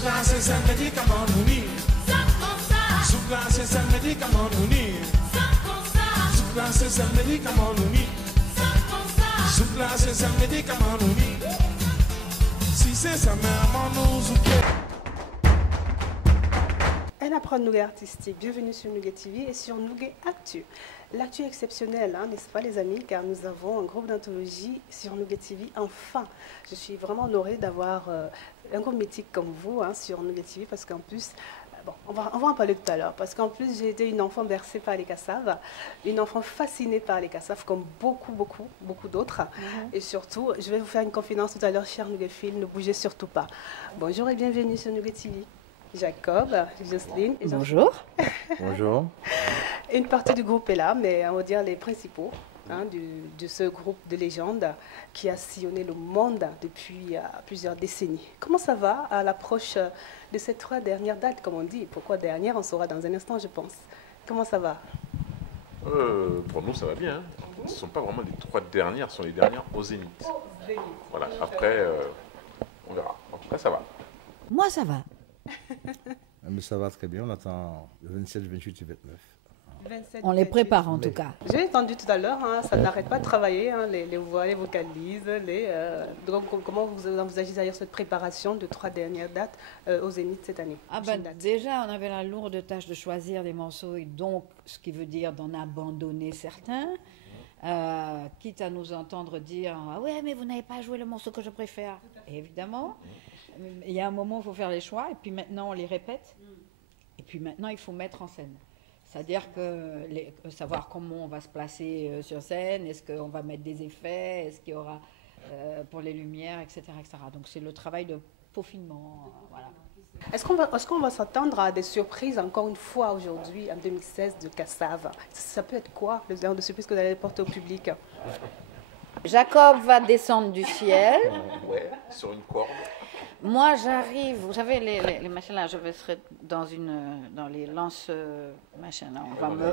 Sukla se medicament uni. Sukla se medicament uni. Sukla se medicament uni. Sukla se medicament uni. Si c'est sa mère nous souke. Un apprendre Nougat artistique. Bienvenue sur Nougat TV et sur Nougat Actu. L'actu est exceptionnelle, hein, n'est-ce pas les amis, car nous avons un groupe d'anthologie sur Nougat TV. Enfin, je suis vraiment honorée d'avoir un groupe mythique comme vous hein, sur Nougat TV parce qu'en plus, bon, on va en parler tout à l'heure, parce qu'en plus j'ai été une enfant bercée par les cassaves, une enfant fascinée par les cassaves comme beaucoup d'autres. Et surtout, je vais vous faire une confidence tout à l'heure, cher Nougat Phil, ne bougez surtout pas. Bonjour et bienvenue sur Nougat TV. Jacob, Jocelyne et bonjour. Bonjour. Une partie du groupe est là, mais on va dire les principaux hein, de ce groupe de légendes qui a sillonné le monde depuis plusieurs décennies. Comment ça va à l'approche de ces 3 dernières dates, comme on dit? Pourquoi dernière? On saura dans un instant, je pense. Comment ça va? Pour nous, ça va bien. Ce ne sont pas vraiment les 3 dernières, ce sont les dernières au Zénith. Voilà, après, on verra. En tout cas, ça va. Moi, ça va. Mais ça va très bien, on attend le 27, 28 et 29. 27, On les 28. prépare en tout cas. J'ai entendu tout à l'heure, hein, ça n'arrête pas de travailler, hein, les voix, les vocalises. Donc, comment vous envisagez d'ailleurs cette préparation de 3 dernières dates au Zénith cette année? Déjà, on avait la lourde tâche de choisir des morceaux et donc, ce qui veut dire d'en abandonner certains. Quitte à nous entendre dire « Ah ouais, mais vous n'avez pas joué le morceau que je préfère ». Évidemment, il y a un moment où il faut faire les choix et puis maintenant on les répète. Et puis maintenant, il faut mettre en scène. C'est-à-dire savoir comment on va se placer sur scène, est-ce qu'on va mettre des effets, est-ce qu'il y aura pour les lumières, etc. etc. Donc c'est le travail de peaufinement. Voilà. Est-ce qu'on va s'attendre à des surprises encore une fois aujourd'hui, en 2016, de Cassave? Ça peut être quoi, le genre de surprise que vous allez porter au public? Jacob va descendre du ciel. Ouais, sur une corde. Moi, j'arrive, vous savez, les machins là, je serai dans les lances machins là,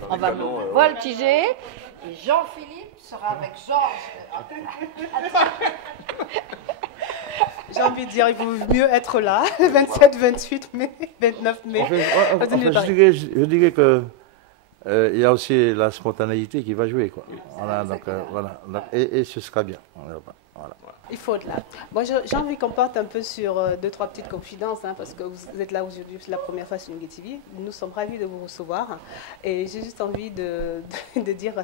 on va me voltiger. Et Jean-Philippe sera avec Georges. J'ai envie de dire, il vaut mieux être là, 27, 28 mai, 29 mai. Je dirais que il y a aussi la spontanéité qui va jouer, quoi. Voilà, donc, voilà. Et ce sera bien. Voilà. Il faut de là. Moi, j'ai envie qu'on parte un peu sur 2-3 petites confidences, hein, parce que vous êtes là aujourd'hui, c'est la première fois sur Nougat TV. Nous sommes ravis de vous recevoir. Et j'ai juste envie de dire à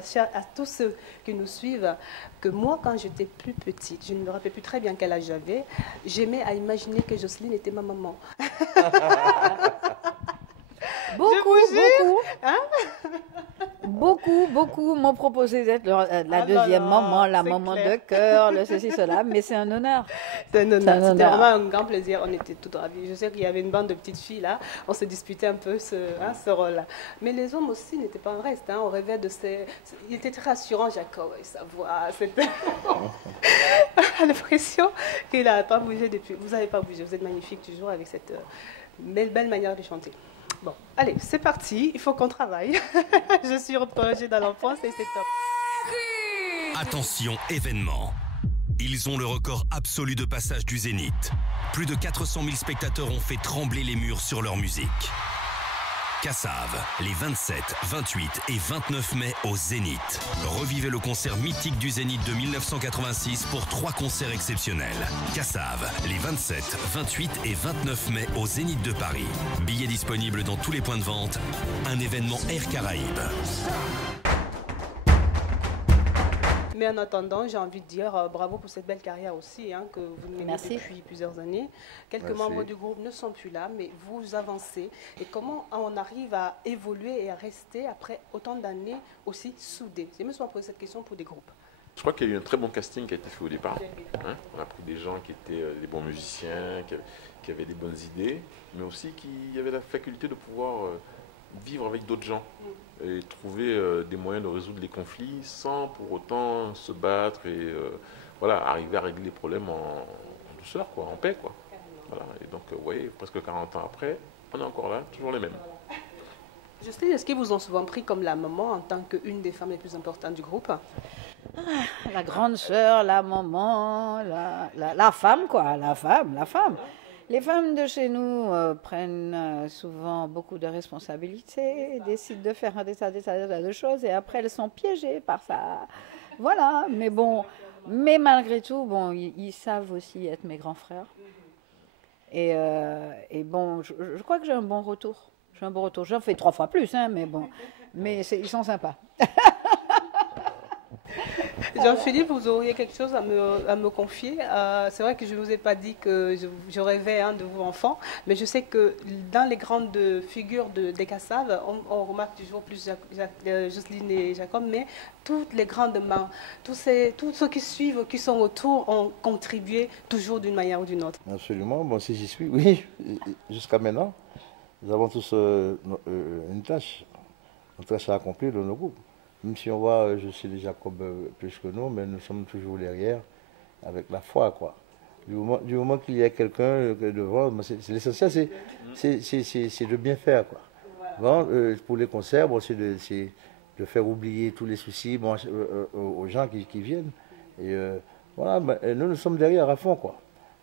tous ceux qui nous suivent que moi, quand j'étais plus petite, je ne me rappelle plus très bien quel âge j'avais, j'aimais à imaginer que Jocelyne était ma maman. Beaucoup m'ont proposé d'être la deuxième maman, la maman de cœur, le ceci, cela, mais c'est un honneur. C'est un honneur. C'était vraiment un grand plaisir. On était tout ravis. Je sais qu'il y avait une bande de petites filles là. On se disputait un peu ce rôle-là. Mais les hommes aussi n'étaient pas en reste. Hein. On rêvait de ces. Il était très rassurant, Jacob, et sa voix. C'était. l'impression qu'il n'a pas bougé depuis. Vous n'avez pas bougé. Vous êtes magnifique toujours avec cette belle manière de chanter. Bon, allez, c'est parti, il faut qu'on travaille. Je suis replongée dans l'enfance et c'est top. Attention, événement. Ils ont le record absolu de passage du Zénith. Plus de 400 000 spectateurs ont fait trembler les murs sur leur musique. Cassave, les 27, 28 et 29 mai au Zénith. Revivez le concert mythique du Zénith de 1986 pour 3 concerts exceptionnels. Cassave, les 27, 28 et 29 mai au Zénith de Paris. Billets disponibles dans tous les points de vente. Un événement Air Caraïbes. Mais en attendant, j'ai envie de dire bravo pour cette belle carrière aussi, hein, que vous menez depuis plusieurs années. Quelques membres du groupe ne sont plus là, mais vous avancez. Et comment on arrive à évoluer et à rester après autant d'années aussi soudés? Je me suis posé cette question pour des groupes. Je crois qu'il y a eu un très bon casting qui a été fait au départ. Hein, on a pris des gens qui étaient des bons musiciens, qui avaient des bonnes idées, mais aussi qui avaient la faculté de pouvoir vivre avec d'autres gens et trouver des moyens de résoudre les conflits sans pour autant se battre et voilà, arriver à régler les problèmes en douceur, quoi, en paix, quoi. Voilà. Et donc, vous voyez, presque 40 ans après, on est encore là, toujours les mêmes. Justine, est-ce qu'ils vous ont souvent pris comme la maman en tant qu'une des femmes les plus importantes du groupe? La grande sœur, la maman, la femme, quoi, la femme. Les femmes de chez nous prennent souvent beaucoup de responsabilités, décident de faire des tas de choses et après elles sont piégées par ça. Voilà, mais bon, mais malgré tout, bon, ils savent aussi être mes grands frères. Et bon, je crois que j'ai un bon retour. J'ai un bon retour. J'en fais 3 fois plus, hein, mais bon, mais ils sont sympas. Jean-Philippe, vous auriez quelque chose à me confier. C'est vrai que je ne vous ai pas dit que je rêvais de vous enfants, mais je sais que dans les grandes figures des Kassav, on remarque toujours plus Jocelyne et Jacob, mais toutes les grandes mains, tous ceux qui suivent, qui sont autour, ont contribué toujours d'une manière ou d'une autre. Absolument, bon, si j'y suis, oui, jusqu'à maintenant, nous avons tous une tâche à accomplir dans nos groupes. Même si on voit, je sais déjà Jacob plus que nous, mais nous sommes toujours derrière avec la foi, quoi. Du moment qu'il y a quelqu'un devant, c'est l'essentiel, c'est de bien faire, quoi. Bon, pour les concerts, bon, c'est de faire oublier tous les soucis aux gens qui viennent. Et voilà, nous sommes derrière à fond, quoi.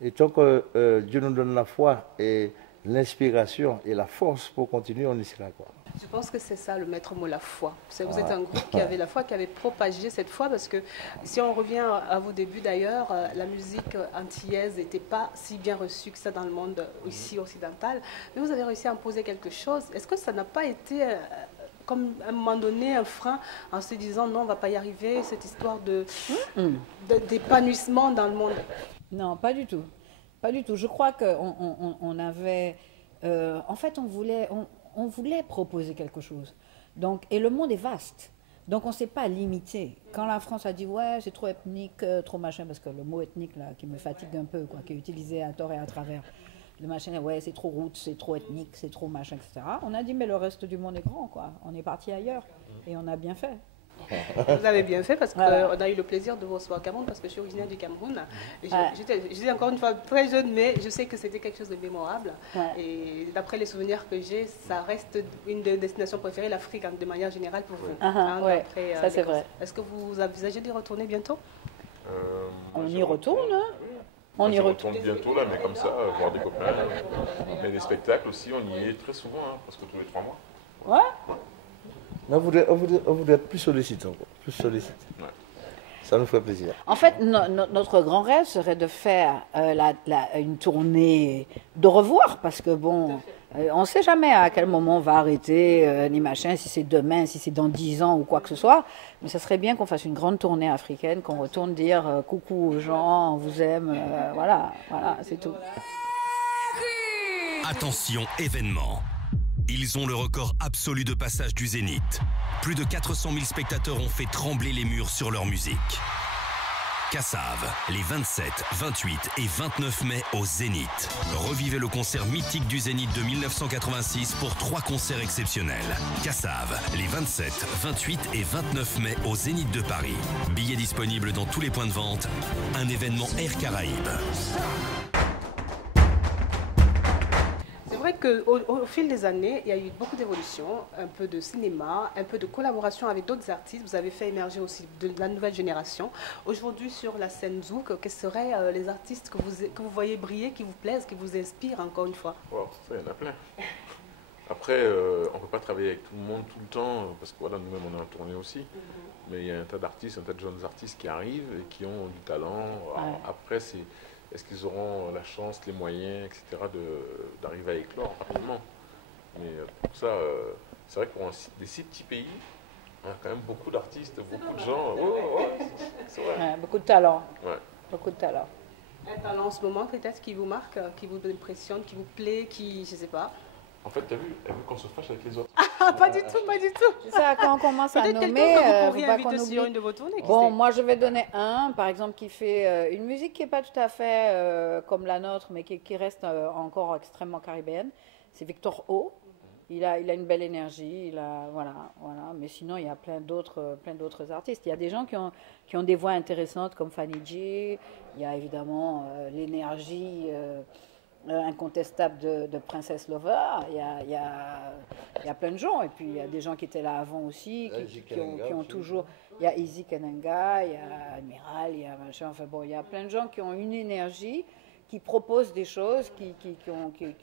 Et tant que Dieu nous donne la foi et l'inspiration et la force pour continuer, on y sera, quoi. Je pense que c'est ça le maître mot, la foi. Vous êtes un groupe qui avait la foi, qui avait propagé cette foi, parce que si on revient à vos débuts d'ailleurs, la musique antillaise n'était pas si bien reçue que ça dans le monde ici occidental. Mais vous avez réussi à imposer quelque chose. Est-ce que ça n'a pas été, comme à un moment donné, un frein en se disant non, on ne va pas y arriver, cette histoire d'épanouissement dans le monde? Non, pas du tout. Pas du tout. Je crois qu'on avait... en fait, on voulait proposer quelque chose. Donc, et le monde est vaste. Donc, on ne s'est pas limité. Quand la France a dit, ouais, c'est trop ethnique, trop machin, parce que le mot ethnique, là, qui me fatigue un peu, quoi, qui est utilisé à tort et à travers, le machin, ouais, c'est trop route, c'est trop ethnique, c'est trop machin, etc. On a dit, mais le reste du monde est grand, quoi. On est parti ailleurs. Et on a bien fait. Vous avez bien fait parce qu'on a eu le plaisir de vous recevoir au Cameroun parce que je suis originaire du Cameroun. J'étais encore une fois très jeune, mais je sais que c'était quelque chose de mémorable. Et d'après les souvenirs que j'ai, ça reste une des destinations préférées, l'Afrique de manière générale pour vous. Ça c'est vrai. Est-ce que vous envisagez d'y retourner bientôt? On y retourne. On y retourne bientôt, là, mais comme ça, voir des copains. Mais les spectacles aussi, on y est très souvent, presque tous les 3 mois. Ouais. On voudrait être plus sollicitant, plus sollicitant. Ouais. Ça nous ferait plaisir. En fait, notre grand rêve serait de faire une tournée de revoir, parce que bon, on ne sait jamais à quel moment on va arrêter, ni machin, si c'est demain, si c'est dans 10 ans ou quoi que ce soit. Mais ça serait bien qu'on fasse une grande tournée africaine, qu'on retourne dire coucou aux gens, on vous aime, voilà, c'est tout. Attention, événement. Ils ont le record absolu de passage du Zénith. Plus de 400 000 spectateurs ont fait trembler les murs sur leur musique. Kassav, les 27, 28 et 29 mai au Zénith. Revivez le concert mythique du Zénith de 1986 pour 3 concerts exceptionnels. Kassav, les 27, 28 et 29 mai au Zénith de Paris. Billets disponibles dans tous les points de vente. Un événement Air Caraïbes. C'est vrai qu'au fil des années, il y a eu beaucoup d'évolutions, un peu de cinéma, un peu de collaboration avec d'autres artistes. Vous avez fait émerger aussi de la nouvelle génération. Aujourd'hui, sur la scène Zouk, quels seraient les artistes que vous voyez briller, qui vous plaisent, qui vous inspirent encore une fois? Ça, il y en a plein. Après, on ne peut pas travailler avec tout le monde tout le temps, parce que voilà, nous-mêmes, on est en tournée aussi. Mais il y a un tas d'artistes, un tas de jeunes artistes qui arrivent et qui ont du talent. Alors, après, est-ce qu'ils auront la chance, les moyens, etc., d'arriver à éclore rapidement? Mais pour ça, c'est vrai que pour des si petits pays, on a quand même beaucoup d'artistes, beaucoup de gens. C'est vrai. Ouais, beaucoup de talent. Ouais. Beaucoup de talent. Un talent en ce moment peut-être qui vous marque, qui vous impressionne, qui vous plaît, qui, je sais pas. En fait, t'as vu qu'on se fâche avec les autres. Ah, pas du tout, pas du tout. C'est ça, quand on commence à nommer, vous faut pas qu'on inviter oublie. sur une de vos tournées. Bon, moi je vais donner un, par exemple, qui fait une musique qui n'est pas tout à fait comme la nôtre, mais qui reste encore extrêmement caribéenne. C'est Victor O. Il a une belle énergie, voilà. Mais sinon, il y a plein d'autres artistes. Il y a des gens qui ont des voix intéressantes comme Fanny G. Il y a évidemment l'énergie incontestable de Princess Lover. Il y a plein de gens. Et puis, il y a des gens qui étaient là avant aussi, qui ont toujours... Il y a Izzy Kenanga, il y a Admiral, il y a machin. Enfin bon, il y a plein de gens qui ont une énergie qui proposent des choses qui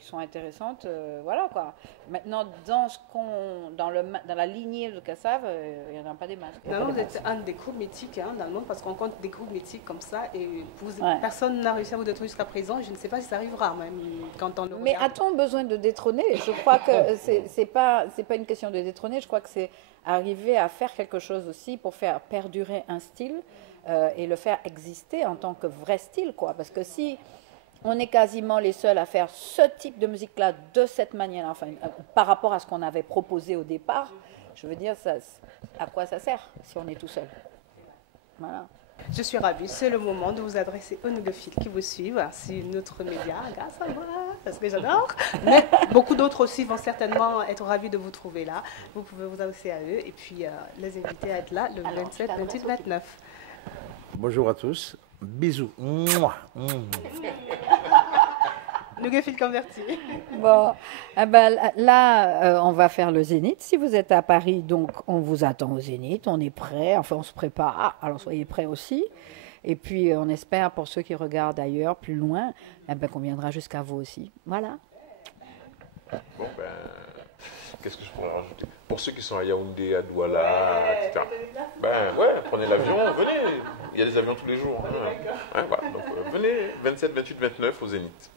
sont intéressantes. Voilà quoi. Maintenant, dans la lignée de Kassav, il n'y en a pas des masses. Non, vous êtes un des groupes mythiques dans le monde parce qu'on compte des groupes mythiques comme ça et personne n'a réussi à vous détrôner jusqu'à présent. Je ne sais pas si ça arrivera même quand on le regarde. Mais a-t-on besoin de détrôner? Je crois que c'est pas une question de détrôner. Je crois que c'est arriver à faire quelque chose aussi pour faire perdurer un style et le faire exister en tant que vrai style, quoi. Parce que si on est quasiment les seuls à faire ce type de musique-là de cette manière, enfin, par rapport à ce qu'on avait proposé au départ, je veux dire, à quoi ça sert si on est tout seul? Voilà. Je suis ravie, c'est le moment de vous adresser aux négophiles qui vous suivent sur notre média, grâce à moi, parce que j'adore. Mais beaucoup d'autres aussi vont certainement être ravis de vous trouver là. Vous pouvez vous adresser à eux et puis les inviter à être là le 27, 28, 29. Bonjour à tous. Bisous. Mouah. Négophile converti. Bon, là, on va faire le Zénith. Si vous êtes à Paris, donc on vous attend au Zénith. On est prêts, enfin on se prépare. Alors soyez prêts aussi. Et puis on espère pour ceux qui regardent ailleurs, plus loin, qu'on viendra jusqu'à vous aussi. Voilà. Bon, qu'est-ce que je pourrais rajouter? Pour ceux qui sont à Yaoundé, à Douala, etc. Prenez l'avion, venez. Il y a des avions tous les jours. Voilà. Donc venez, 27, 28, 29 au Zénith.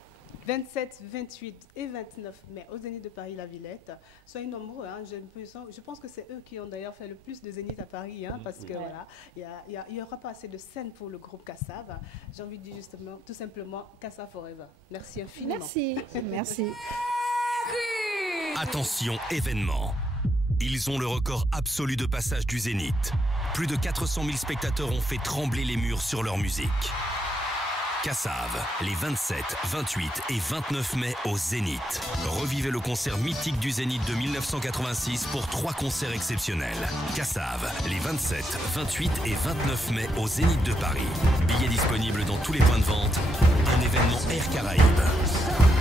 27, 28 et 29 mai au Zénith de Paris-La Villette. Soyez nombreux. Je pense que c'est eux qui ont d'ailleurs fait le plus de Zénith à Paris, parce que voilà, il n'y aura pas assez de scènes pour le groupe Kassav. J'ai envie de dire justement, tout simplement, Kassav Forever. Merci infiniment. Merci. Attention, événement. Ils ont le record absolu de passage du Zénith. Plus de 400 000 spectateurs ont fait trembler les murs sur leur musique. Kassav, les 27, 28 et 29 mai au Zénith. Revivez le concert mythique du Zénith de 1986 pour 3 concerts exceptionnels. Kassav, les 27, 28 et 29 mai au Zénith de Paris. Billets disponibles dans tous les points de vente. Un événement Air Caraïbes.